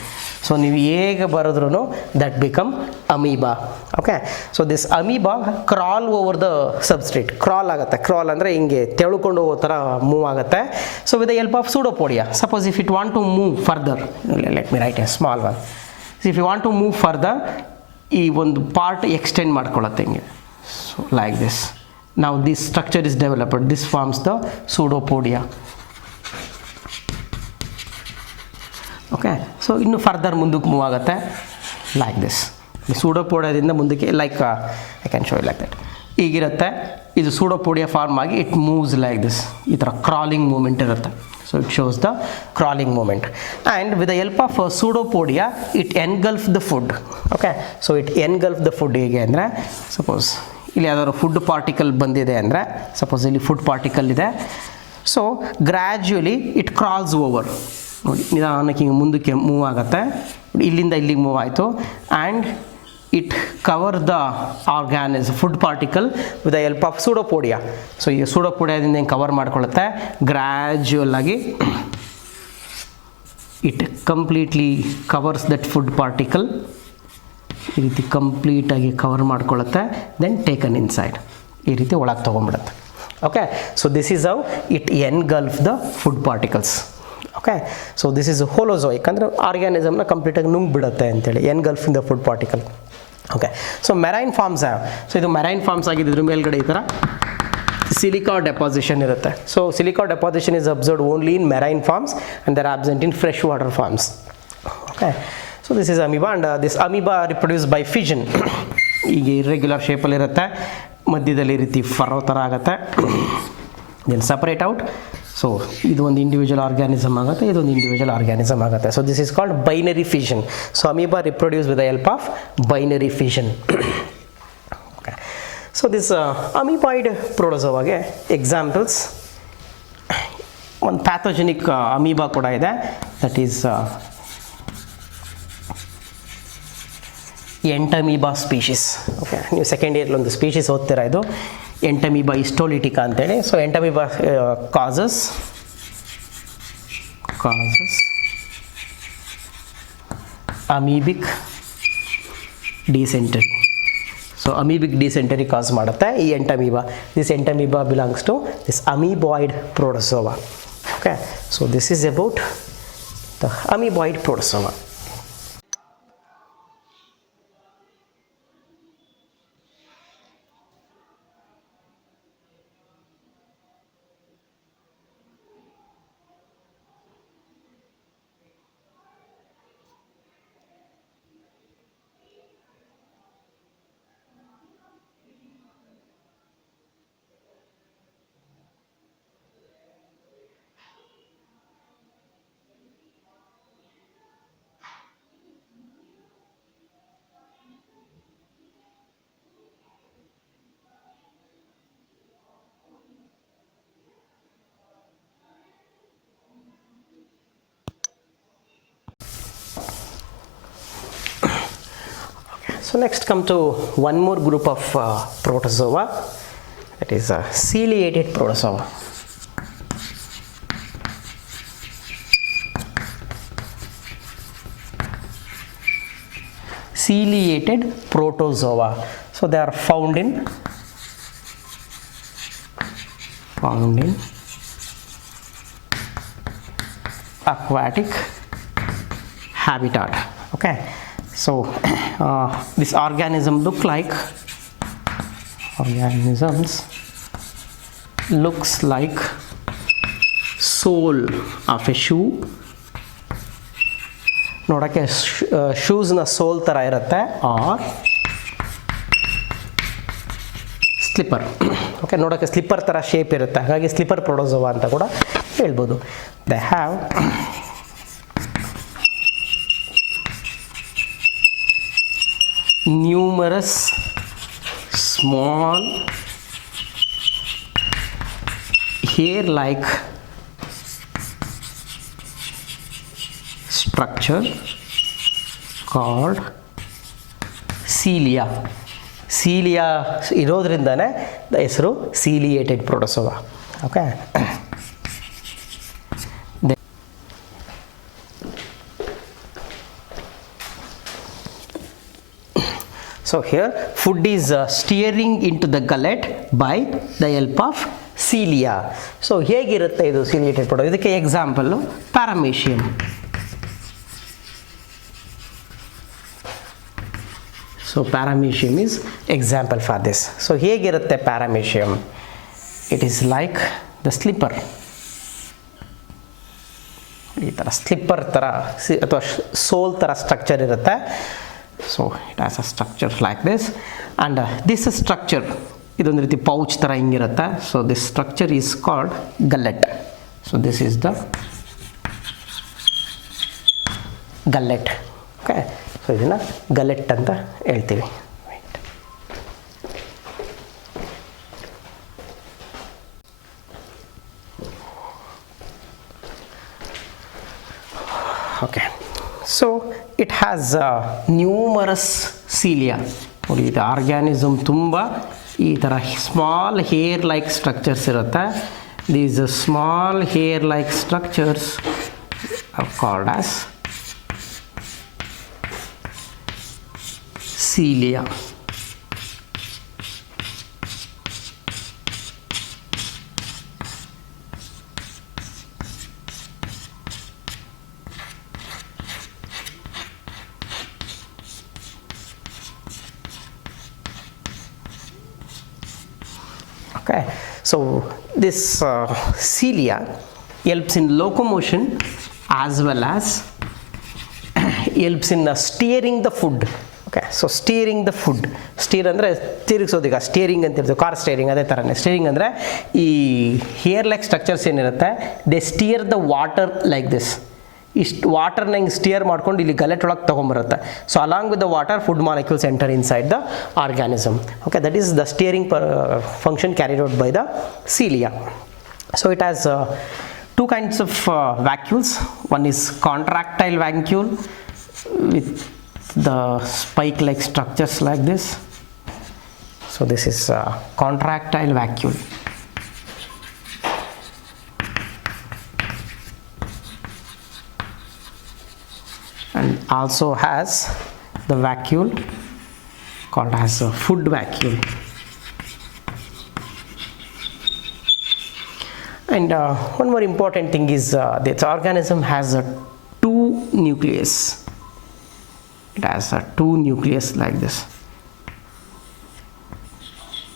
So ನೀವು ಹೇಗೆ ಬರೆದ್ರೂ that become amoeba. Okay, so this amoeba crawl over the substrate. Crawl ಆಗುತ್ತೆ. ಕ್ರಾಲ್ ಅಂದರೆ ಹಿಂಗೆ ತೆಳುಕೊಂಡು ಹೋಗೋ ಥರ ಮೂವ್ ಆಗುತ್ತೆ. So with the help of pseudopodia. Suppose if it want to move further, let me write a small one. If you want to move further, ಈ ಒಂದು part extend ಮಾಡ್ಕೊಳ್ಳುತ್ತೆ ಹಿಂಗೆ. So like this. ನಾವು this structure is developed. This forms the pseudopodia. Okay, so ಇನ್ನು further ಮುಂದಕ್ಕೆ move ಆಗುತ್ತೆ like this. ಸೂಡೋಪೋಡಿಯಾದಿಂದ ಮುಂದಕ್ಕೆ like I can show like that. ಈಗಿರುತ್ತೆ ಇದು ಸೂಡೋಪೋಡಿಯಾ ಫಾರ್ಮ್ ಆಗಿ ಇಟ್ ಮೂವ್ಸ್ ಲೈಕ್ ದಿಸ್. ಈ ಥರ ಕ್ರಾಲಿಂಗ್ ಮೂಮೆಂಟ್ ಇರುತ್ತೆ. So it shows the crawling movement. And with the help of pseudopodia it engulf the food. Okay, so it engulf the food. ಹೇಗೆ ಅಂದರೆ, suppose ಇಲ್ಲಿ ಯಾವ್ದಾದ್ರು food particle ಬಂದಿದೆ ಅಂದರೆ, suppose ಇಲ್ಲಿ ಫುಡ್ ಪಾರ್ಟಿಕಲ್ ಇದೆ. So gradually it crawls over. ನೋಡಿ, ನಿಧಾನಕ್ಕೆ ಹಿಂಗೆ ಮುಂದಕ್ಕೆ ಮೂವ್ ಆಗುತ್ತೆ. ಇಲ್ಲಿಂದ ಇಲ್ಲಿಗೆ ಮೂವ್ ಆಯಿತು. And it cover the organism food particle with the help of pseudopodia. So ಈ ಸೂಡೋಪೋಡಿಯಾದಿಂದ ಹಿಂಗೆ ಕವರ್ ಮಾಡ್ಕೊಳ್ಳುತ್ತೆ. ಗ್ರ್ಯಾಜುಯಲ್ ಆಗಿ it completely covers that food particle. ಈ ರೀತಿ ಕಂಪ್ಲೀಟಾಗಿ ಕವರ್ ಮಾಡ್ಕೊಳ್ಳುತ್ತೆ. ದೆನ್ ಟೇಕನ್ ಇನ್ಸೈಡ್, ಈ ರೀತಿ ಒಳಗೆ ತೊಗೊಂಡ್ಬಿಡುತ್ತೆ. Okay, so this is how it engulf the food particles. Okay, so this is holozoic, ಅಂದರೆ ಆರ್ಗ್ಯಾನಿಸಮ್ನ ಕಂಪ್ಲೀಟಾಗಿ ನುಂಗ್ಬಿಡುತ್ತೆ ಅಂತೇಳಿ, engulfing the food particle. Okay, so marine forms have. So ಇದು ಮೆರೈನ್ ಫಾರ್ಮ್ಸ್ ಆಗಿದ್ದು ಮೇಲ್ಗಡೆ ಈ ಥರ silica deposition irutte. So silica deposition is observed only in marine forms and they are absent in freshwater forms. Okay, so this is amoeba, and this amoeba reproduced by fission. ಈಗ irregular shape ಅಲ್ಲಿ ಇರುತ್ತೆ, ಮಧ್ಯದಲ್ಲಿ ರೀತಿ furrow ಥರ ಆಗುತ್ತೆ, then separate out. So ಇದು ಒಂದು individual organism ಆಗುತ್ತೆ, ಇದೊಂದು ಇಂಡಿವಿಜುವಲ್ ಆರ್ಗ್ಯಾನಿಸಮ್ ಆಗುತ್ತೆ. So this is called binary fission. So amoeba reproduce with the help of binary fission. So this amoeboid ಪ್ರೋಟೋಜೋವಾಗೆ ಎಕ್ಸಾಂಪಲ್ಸ್, ಒಂದು ಪ್ಯಾಥೋಜೆನಿಕ್ ಅಮೀಬಾ ಕೂಡ ಇದೆ, that is entamoeba species. Okay, ನೀವು ಸೆಕೆಂಡ್ ಇಯರ್ಲಿ ಒಂದು ಸ್ಪೀಷೀಸ್ ಓದ್ತೀರಾ, ಇದು ಎಂಟಮೀಬಾ ಹಿಸ್ಟೋಲಿಟಿಕಾ ಅಂತೇಳಿ. So entamoeba causes amoebic dysentery. So amoebic dysentery cause ಮಾಡುತ್ತೆ ಈ entamoeba. This entamoeba belongs to this amoeboid protozoa. Okay, so this is about the amoeboid protozoa. So next come to one more group of protozoa, that is ciliated protozoa. Ciliated protozoa. So they are found in aquatic habitat. Okay, so this organisms looks like sole of a shoe. ನೋಡೋಕ್ಕೆ ಶೂಸ್ನ ಸೋಲ್ ಥರ ಇರುತ್ತೆ, R slipper. Okay, ನೋಡೋಕ್ಕೆ slipper ಥರ shape ಇರುತ್ತೆ, ಹಾಗಾಗಿ slipper protozoa ಅಂತ ಕೂಡ ಹೇಳ್ಬೋದು. They have numerous small hair-like structure called cilia. Cilia ಇರೋದ್ರಿಂದನೇ ಹೆಸರು ciliated protozoa. Okay. So here food is steering into the gullet by the help of cilia. So ಹೇಗಿರುತ್ತೆ ಇದು ciliated protozoa? ಇದಕ್ಕೆ example paramecium. So paramecium is example for this. So ಹೇಗಿರುತ್ತೆ paramecium? It is like the slipper. ಈ ಥರ slipper ಥರ ಅಥವಾ ಸೋಲ್ ಥರ structure ಇರುತ್ತೆ. So it has a structure like this, and this structure ಇದೊಂದು ರೀತಿ ಪೌಚ್ ಥರ ಹಿಂಗಿರುತ್ತೆ. So this structure is called gullet. So this is the gullet. Okay, so ಇದನ್ನು ಗಲೆಟ್ ಅಂತ ಹೇಳ್ತೀವಿ. Okay, so it has numerous cilia. ನೋಡಿ, ಇದು organism ತುಂಬ ಈ ಥರ ಸ್ಮಾಲ್ ಹೇರ್ ಲೈಕ್ ಸ್ಟ್ರಕ್ಚರ್ಸ್ ಇರುತ್ತೆ. These small hair like structures are called as cilia. Okay, So this cilia helps in locomotion as well as helps in steering the food. Okay, so steering the food, steer ಅಂದರೆ ತಿರುಗಿಸೋದೀಗ steering ಅಂತ ಇರ್ತದೆ, car steering ಅದೇ ಥರನೇ. Steering ಅಂದರೆ ಈ hair like structures ಏನಿರುತ್ತೆ, they steer the water like this. ಇಷ್ಟು ವಾಟರ್ನ ಹಿಂಗೆ ಸ್ಟಿಯರ್ ಮಾಡ್ಕೊಂಡು ಇಲ್ಲಿ ಗಲೆಟ್ ಒಳಗೆ ತೊಗೊಂಬರುತ್ತೆ. So along with the water food molecules enter inside the organism. Okay, that is the steering function carried out by the cilia. So it has two kinds of vacuoles. One is contractile vacuole with the spike like structures like this. So this is contractile vacuole. And also has the vacuole called as a food vacuole. And one more important thing is this organism has a two nucleus. It has a two nucleus like this.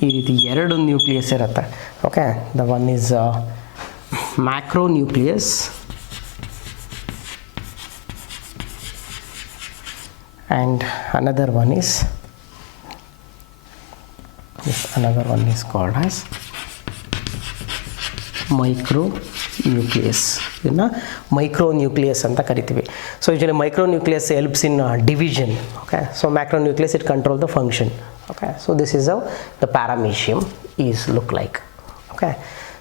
ಈ ರೀತಿ ಎರಡು nucleus ಇರುತ್ತೆ. Okay, the one is macronucleus and another one is called as micronucleus. ಇದನ್ನು micronucleus ಅಂತ ಕರಿತೀವಿ. So usually micronucleus helps in division. Okay, so macronucleus it control the function. Okay, so this is how the paramecium is look like. Okay,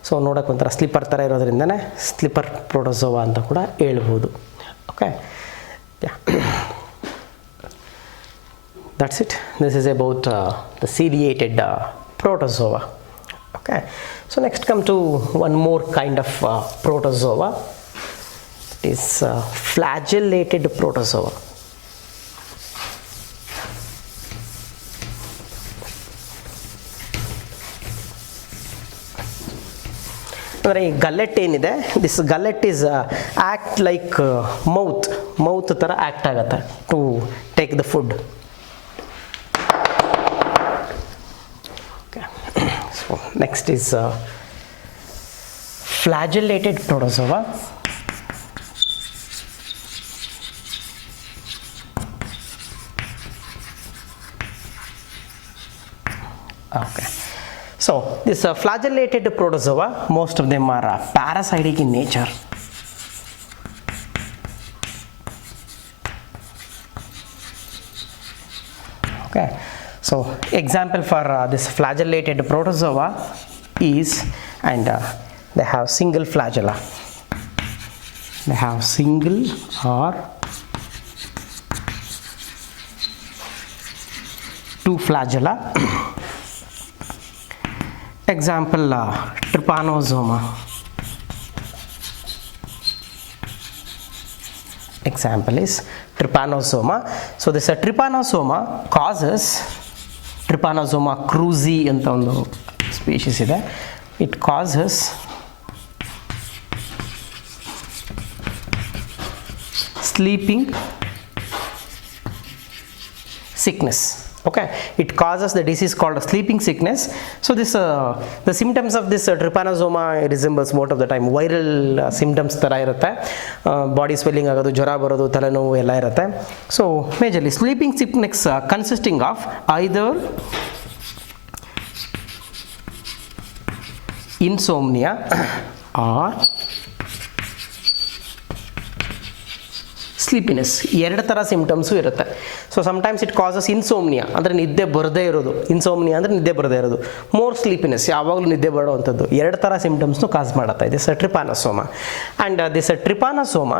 so ನೋಡೋಕೆ ಒಂಥರ slipper ಥರ ಇರೋದ್ರಿಂದನೇ slipper protozoa ಅಂತ ಕೂಡ ಹೇಳ್ಬೋದು. Okay, that's it. This is about the ciliated protozoa. Okay, so next come to one more kind of protozoa. It is flagellated protozoa. ಅಂದರೆ ಈ gullet ಏನಿದೆ, this gullet is act like mouth ಥರ act ಆಗುತ್ತೆ to take the food. Next is flagellated protozoa. Okay, so this flagellated protozoa, most of them are parasitic in nature. Okay, so example for this flagellated protozoa is, and they have single flagella. They have single or two flagella. Example trypanosoma. Example is trypanosoma. So this trypanosoma causes Trypanosoma cruzi ಅಂತ ಒಂದು species ಇದೆ. It causes sleeping sickness. Okay, it causes the disease called sleeping sickness. So this the symptoms of this trypanosoma resembles most of the time viral symptoms ತರ ಇರುತ್ತೆ. Body swelling ಆಗೋದು, ಜ್ವರ ಬರೋದು, ತಲೆನೋವು ಎಲ್ಲ ಇರುತ್ತೆ. So majorly sleeping sickness consisting of either insomnia or sleepiness, ಎರಡು ಥರ ಸಿಂಪ್ಟಮ್ಸು ಇರುತ್ತೆ. So sometimes it causes insomnia ಅಂದರೆ ನಿದ್ದೆ ಬರದೇ ಇರೋದು. ಇನ್ಸೋಮ್ನಿಯಾ ಅಂದರೆ ನಿದ್ದೆ ಬರದೇ ಇರೋದು. ಮೋರ್ ಸ್ಲೀಪಿನೆಸ್, ಯಾವಾಗಲೂ ನಿದ್ದೆ ಬರೋವಂಥದ್ದು. ಎರಡು ಥರ ಸಿಂಪ್ಟಮ್ಸ್ನು ಕಾಸ್ ಮಾಡುತ್ತೆ this trypanosoma. And this trypanosoma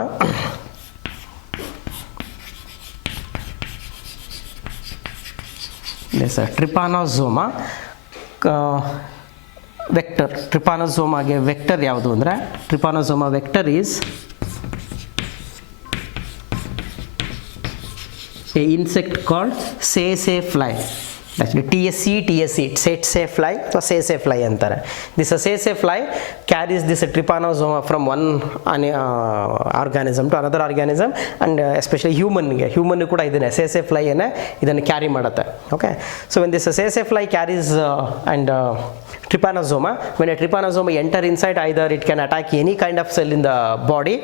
vector. ಟ್ರಿಪಾನೋಸೋಮಾಗೆ ವೆಕ್ಟರ್ ಯಾವುದು ಅಂದರೆ trypanosoma vector is a insect called say fly. Actually TSE fly, so say fly anತಾರೆ. This say fly carries this trypanosoma from one organism to another organism, and especially human ಕೂಡ ಇದನ್ನ say fly ಇದನ್ನು carry ಮಾಡುತ್ತೆ. Okay, so when this say fly carries trypanosoma, when a trypanosoma enter inside, either it can attack any kind of cell in the body.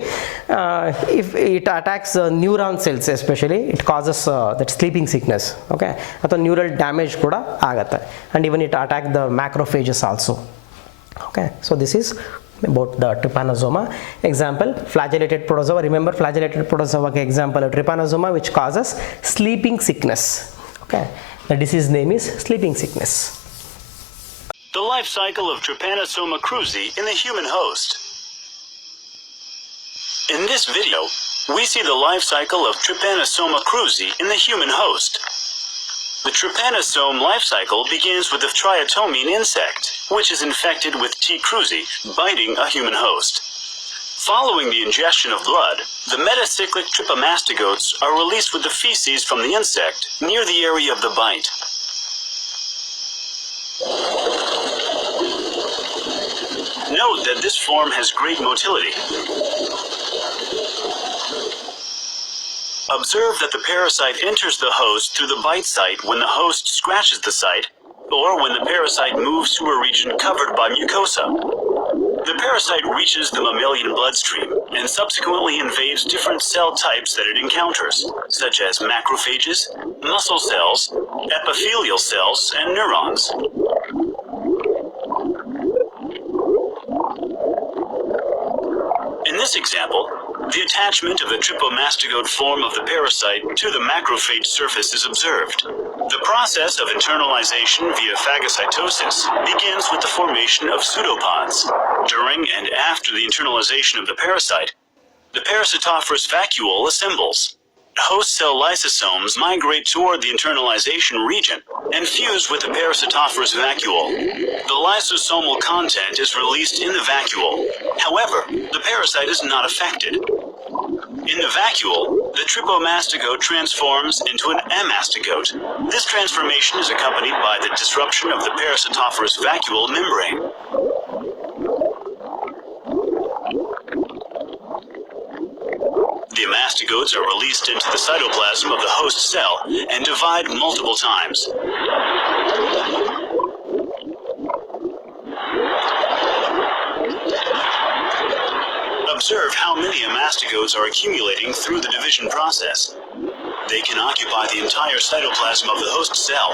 If it attacks neuron cells especially, it causes that sleeping sickness. Okay, ಅಥವಾ neural damage ಕೂಡ ಆಗುತ್ತೆ, and even it attack the macrophages also. Okay, so this is about the trypanosoma. Example, flagellated protozoa. Remember flagellated protozoa example, trypanosoma which causes sleeping sickness. Okay, the disease name is sleeping sickness. The life cycle of Trypanosoma cruzi in the human host. In this video, we see the life cycle of Trypanosoma cruzi in the human host. The trypanosome life cycle begins with the triatomine insect, which is infected with T. cruzi, biting a human host. Following the ingestion of blood, the metacyclic trypomastigotes are released with the feces from the insect near the area of the bite. Note that this form has great motility. Observe that the parasite enters the host through the bite site when the host scratches the site, or when the parasite moves to a region covered by mucosa. The parasite reaches the mammalian bloodstream and subsequently invades different cell types that it encounters, such as macrophages, muscle cells, epithelial cells, and neurons. In this example, the attachment of the trypomastigote form of the parasite to the macrophage surface is observed. The process of internalization via phagocytosis begins with the formation of pseudopods. During and after the internalization of the parasite, the parasitophorous vacuole assembles. Host cell lysosomes migrate toward the internalization region and fuse with the parasitophorous vacuole. The lysosomal content is released in the vacuole. However, the parasite is not affected. In the vacuole, the trypomastigote transforms into an amastigote. This transformation is accompanied by the disruption of the parasitophorous vacuole membrane. The amastigotes are released into the cytoplasm of the host cell and divide multiple times. Observe how many amastigotes are accumulating through the division process. They can occupy the entire cytoplasm of the host cell.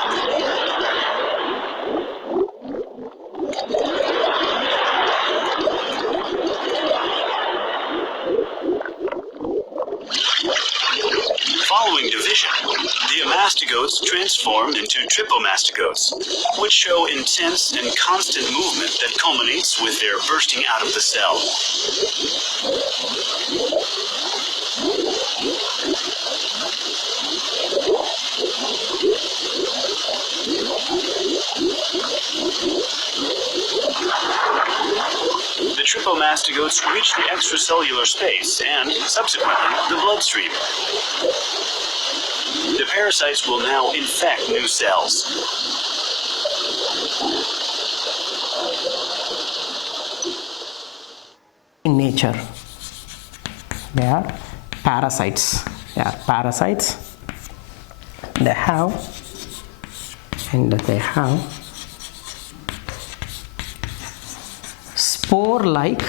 Following division, the amastigotes transform into trypomastigotes, which show intense and constant movement that culminates with their bursting out of the cell. The trypomastigotes reach the extracellular space and, subsequently, the bloodstream. The parasites will now infect new cells. In nature, they are parasites. They are parasites. They have spore-like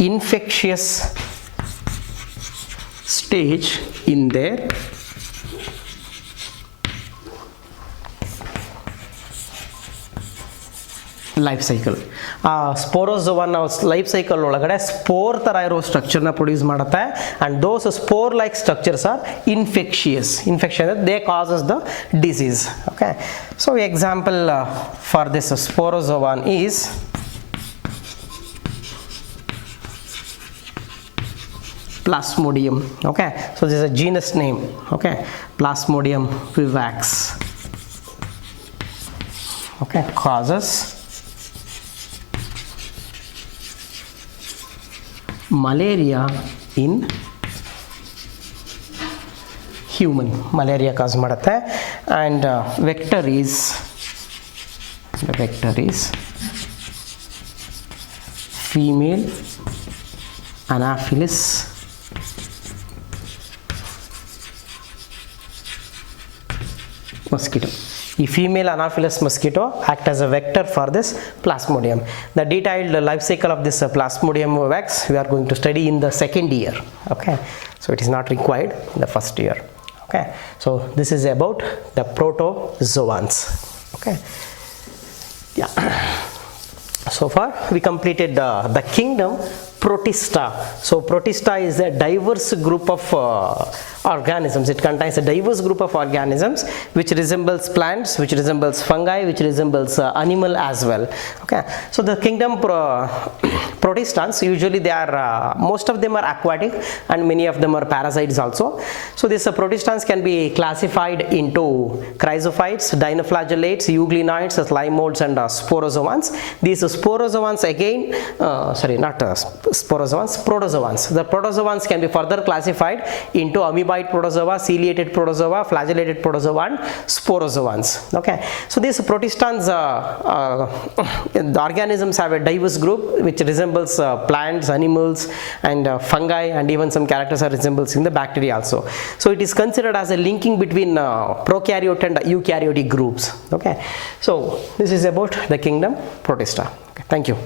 infectious stage in their life cycle. Sporozoa ನಾವು life cycle ಒಳಗಡೆ spore ಥರ ಇರೋ ಸ್ಟ್ರಕ್ಚರ್ನ produce ಮಾಡುತ್ತೆ, and those spore like structures are infection they causes the disease. Okay, so example for this sporozoan is Plasmodium. Okay, so this is a genus name. Okay, Plasmodium vivax. Okay, causes malaria in human, malaria cause ಮಾಡುತ್ತೆ. And vector is female Anopheles mosquito. The female Anopheles mosquito act as a vector for this plasmodium. The detailed life cycle of this plasmodium wax we are going to study in the second year. Okay, so it is not required in the first year. Okay, so this is about the protozoans. Okay, yeah. So far we completed the kingdom Protista. So Protista is a diverse group of organisms. It contains a diverse group of organisms which resembles plants, which resembles fungi, which resembles animal as well. Okay, so the kingdom Protistans, usually they are most of them are aquatic and many of them are parasites also. So these Protistans can be classified into chrysophytes, dinoflagellates, euglenoids, slime molds and sporozoans. These sporozoans again, protozoans. The protozoans can be further classified into amoeboid protozoa, ciliated protozoa, flagellated protozoa and sporozoans. Okay, so these protistans, the organisms have a diverse group which resembles plants, animals and fungi, and even some characters are resembles in the bacteria also. So it is considered as a linking between prokaryote and eukaryotic groups. Okay, so this is about the kingdom Protista. Okay, thank you.